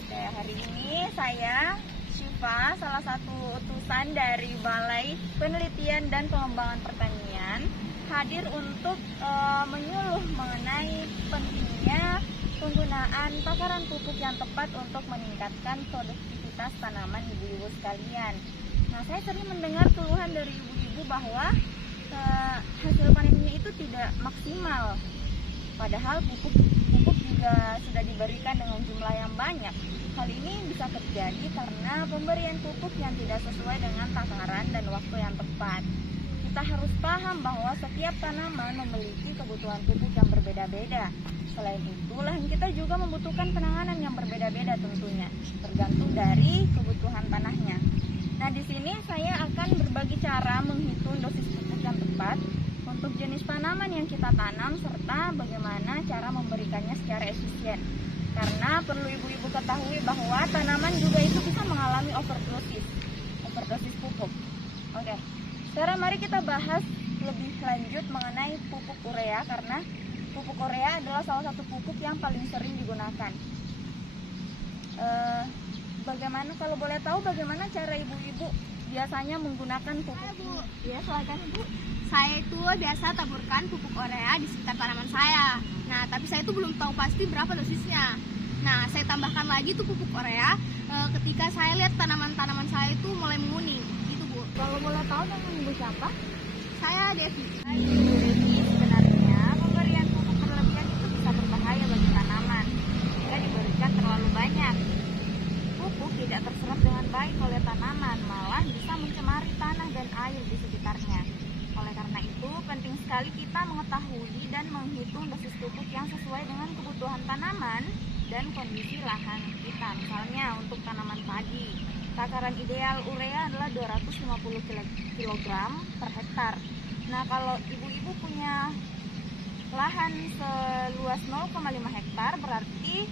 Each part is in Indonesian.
Oke, hari ini saya Syifa, salah satu utusan dari Balai Penelitian dan Pengembangan Pertanian, hadir untuk menyuluh mengenai pentingnya penggunaan takaran pupuk yang tepat untuk meningkatkan produktivitas tanaman ibu-ibu sekalian. Nah, saya sering mendengar keluhan dari ibu-ibu bahwa hasil panennya itu tidak maksimal. Padahal pupuk juga sudah diberikan dengan jumlah yang banyak. Hal ini bisa terjadi karena pemberian pupuk yang tidak sesuai dengan takaran dan waktu yang tepat. Kita harus paham bahwa setiap tanaman memiliki kebutuhan pupuk yang berbeda-beda. Selain itu, lahan kita juga membutuhkan penanganan yang berbeda-beda tentunya, tergantung dari kebutuhan tanahnya. Nah, di sini saya akan berbagi cara menghitung dosis pupuk yang tepat untuk jenis tanaman yang kita tanam serta bagaimana cara memberikannya secara efisien. Karena perlu ibu-ibu ketahui bahwa tanaman juga itu bisa mengalami overdosis pupuk. Oke, sekarang mari kita bahas lebih lanjut mengenai pupuk urea, karena pupuk urea adalah salah satu pupuk yang paling sering digunakan. Bagaimana, kalau boleh tahu bagaimana cara ibu-ibu biasanya menggunakan pupuk? Ya, silakan Ibu. Saya itu biasa taburkan pupuk urea di sekitar tanaman saya. Nah, tapi saya itu belum tahu pasti berapa dosisnya. Nah, saya tambahkan lagi tuh pupuk urea ketika saya lihat tanaman-tanaman saya itu mulai menguning, gitu Bu. Kalau boleh tahu dengan ibu siapa? Saya Devi. Ibu Devi, sebenarnya pemberian pupuk berlebihan itu bisa berbahaya bagi tanaman jika diberikan terlalu banyak. Pupuk tidak terserap dengan baik oleh tanaman, malah bisa mencemari tanah dan air di sekitarnya. Oleh karena itu, penting sekali kita mengetahui dan menghitung dosis pupuk yang sesuai dengan kebutuhan tanaman dan kondisi lahan kita. Misalnya untuk tanaman padi, takaran ideal urea adalah 250 kg per hektar. Nah, kalau ibu-ibu punya lahan seluas 0,5 hektar, berarti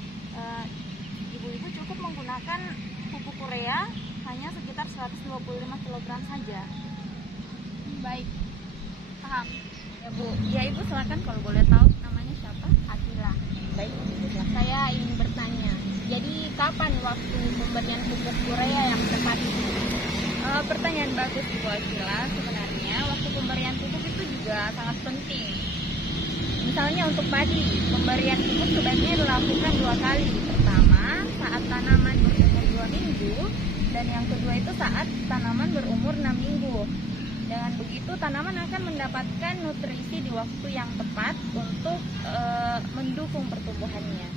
ibu-ibu cukup menggunakan pupuk urea hanya sekitar 125 kg saja. Baik, paham. Ya Bu, ya Ibu silakan, kalau boleh tahu namanya siapa? Akila. Baik, Ibu. Saya ingin bertanya, jadi kapan waktu pemberian pupuk urea yang tepat? Pertanyaan bagus Ibu Akila. Sebenarnya waktu pemberian pupuk itu juga sangat penting. Misalnya untuk padi, pemberian pupuk sebaiknya dilakukan 2 kali. Pertama, saat tanaman berumur 2 minggu, dan yang kedua itu saat tanaman berumur 6 minggu. Dengan begitu, tanaman akan mendapatkan nutrisi di waktu yang tepat untuk mendukung pertumbuhannya.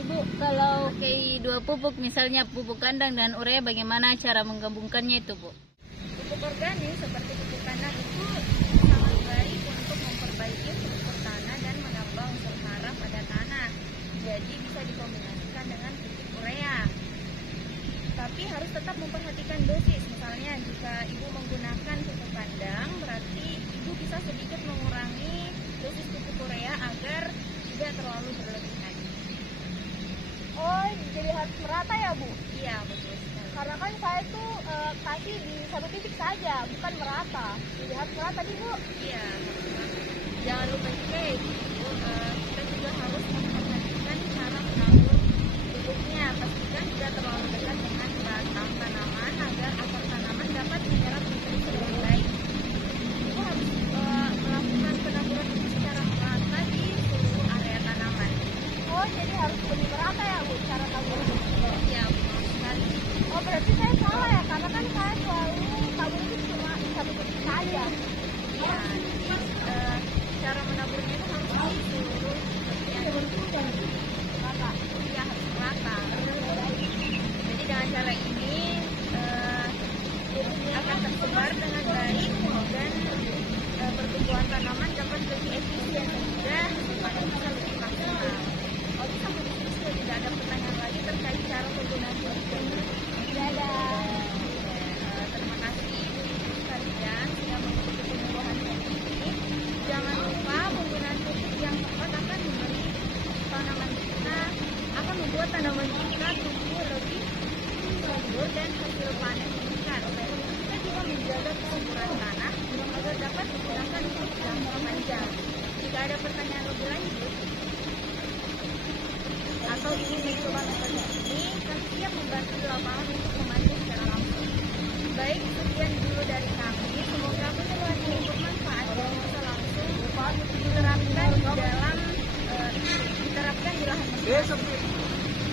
Ibu, kalau kayak dua pupuk, misalnya pupuk kandang dan urea, bagaimana cara menggabungkannya itu, Bu? Pupuk organik seperti pupuk kandang itu sangat baik untuk memperbaiki struktur tanah dan menambah unsur hara pada tanah. Jadi bisa dikombinasikan dengan pupuk urea. Tapi harus tetap memperhatikan dosis. Misalnya jika ibu menggunakan pupuk kandang, berarti ibu bisa sedikit mengurangi dosis pupuk urea agar tidak terlalu berlebihan. Oh, jadi harus merata ya Bu? Iya, betul sekali. Karena kan saya tuh kasih di satu titik saja, bukan merata. Jadi harus merata nih Bu. Iya, jangan lupa juga ya Ibu, kita juga harus memperhatikan cara menabur pupuknya. Pastikan tidak terlalu dekat dengan batang tanaman agar akar tanaman dapat menyerap nutrisi dengan baik. Ibu harus melakukan penaburan pupuk secara merata di seluruh area tanaman. Oh, jadi harus lebih merata ya Bu cara tabur. Iya, betul sekali. Oh, berarti saya salah ya, karena kan saya selalu tabur itu cuma di satu titik saja. Iya, jadi cara menaburnya itu harus di seluruh bagian Merata. yang harus merata. Jadi dengan cara ini akan tersebar dengan baik dan pertumbuhan tanaman dapat lebih efisien sehingga panen bisa lebih maksimal. Oke, sampai di sini sudah tidak ada pertanyaan lagi terkait cara penggunaan pupuk. Dadah. Terima kasih kalian sudah mengikuti penyuluhan ini. Jangan lupa penggunaan pupuk yang tepat akan memberi tanaman kita, akan membuat tanaman kita tumbuh lebih subur dan hasil panen meningkat. Kita juga menjaga kesuburan tanah agar dapat digunakan untuk jangka panjang. Jika ada pertanyaan lebih lanjut atau ingin mencoba metode ini, lapangan untuk memantau secara langsung. Baik, sekian dulu dari kami. Semoga penyuluhan ini bermanfaat dan bisa langsung diterapkan di dalam diterapkan di lahan masing-masing.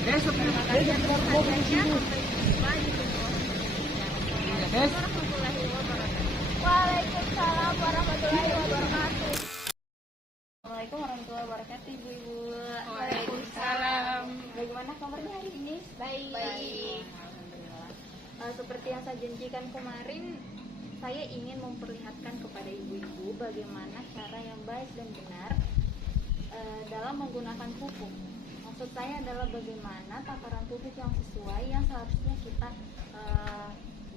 Terima kasih atas perhatiannya. Sampai jumpa di video selanjutnya. Warahmatullahi wabarakatuh. Waalaikumsalam warahmatullahi wabarakatuh. Assalamualaikum warahmatullahi wabarakatuh, Ibu-ibu. Waalaikumsalam. Bagaimana kabarnya hari ini? Baik. Alhamdulillah. Seperti yang saya janjikan kemarin, saya ingin memperlihatkan kepada ibu-ibu bagaimana cara yang baik dan benar dalam menggunakan pupuk. Maksud saya adalah bagaimana takaran pupuk yang sesuai yang seharusnya kita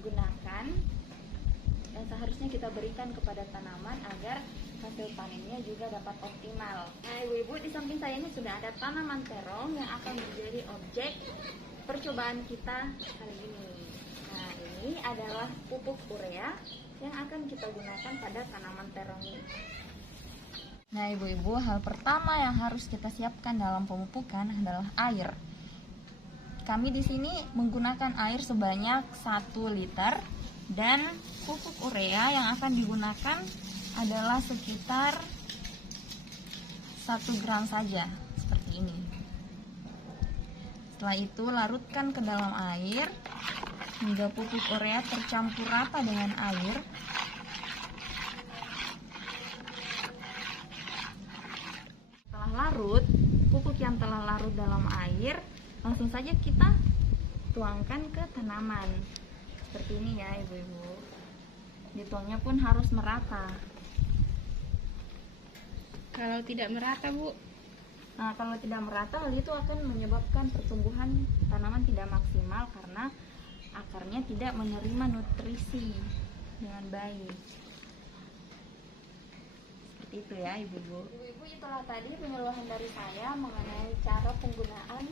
gunakan dan seharusnya kita berikan kepada tanaman agar hasil panennya juga dapat optimal. Nah, ibu-ibu, di samping saya ini sudah ada tanaman terong yang akan menjadi objek percobaan kita kali ini. Nah, ini adalah pupuk urea yang akan kita gunakan pada tanaman terong ini. Nah, ibu-ibu, hal pertama yang harus kita siapkan dalam pemupukan adalah air. Kami di sini menggunakan air sebanyak 1 liter dan pupuk urea yang akan digunakan adalah sekitar 1 gram saja, seperti ini. Setelah itu larutkan ke dalam air hingga pupuk urea tercampur rata dengan air. Setelah larut, pupuk yang telah larut dalam air langsung saja kita tuangkan ke tanaman. Seperti ini ya, ibu-ibu. Dituangnya pun harus merata. Kalau tidak merata, Bu? Nah, kalau tidak merata, hal itu akan menyebabkan pertumbuhan tanaman tidak maksimal karena akarnya tidak menerima nutrisi dengan baik. Seperti itu ya, ibu-ibu. Ibu-ibu, itulah tadi penyuluhan dari saya mengenai cara penggunaan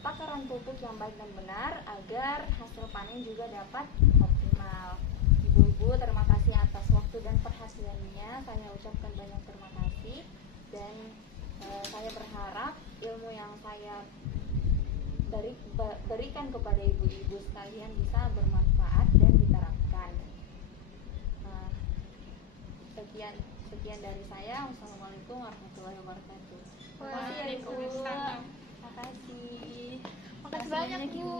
takaran pupuk yang baik dan benar agar hasil panen juga dapat optimal. Ibu-ibu, terima kasih atas waktu dan perhatiannya. Saya ucapkan banyak terima kasih dan saya berharap ilmu yang saya berikan kepada ibu-ibu sekalian bisa bermanfaat dan diterapkan. Sekian dari saya. Wassalamualaikum warahmatullahi wabarakatuh. Waalaikumsalam. Makasih. Makasih banyak, Bu.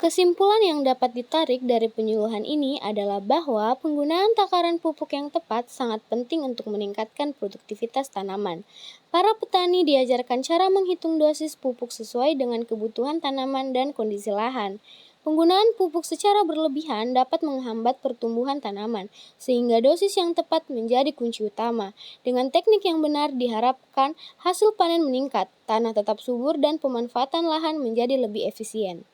Kesimpulan yang dapat ditarik dari penyuluhan ini adalah bahwa penggunaan takaran pupuk yang tepat sangat penting untuk meningkatkan produktivitas tanaman. Para petani diajarkan cara menghitung dosis pupuk sesuai dengan kebutuhan tanaman dan kondisi lahan. Penggunaan pupuk secara berlebihan dapat menghambat pertumbuhan tanaman, sehingga dosis yang tepat menjadi kunci utama. Dengan teknik yang benar diharapkan hasil panen meningkat, tanah tetap subur dan pemanfaatan lahan menjadi lebih efisien.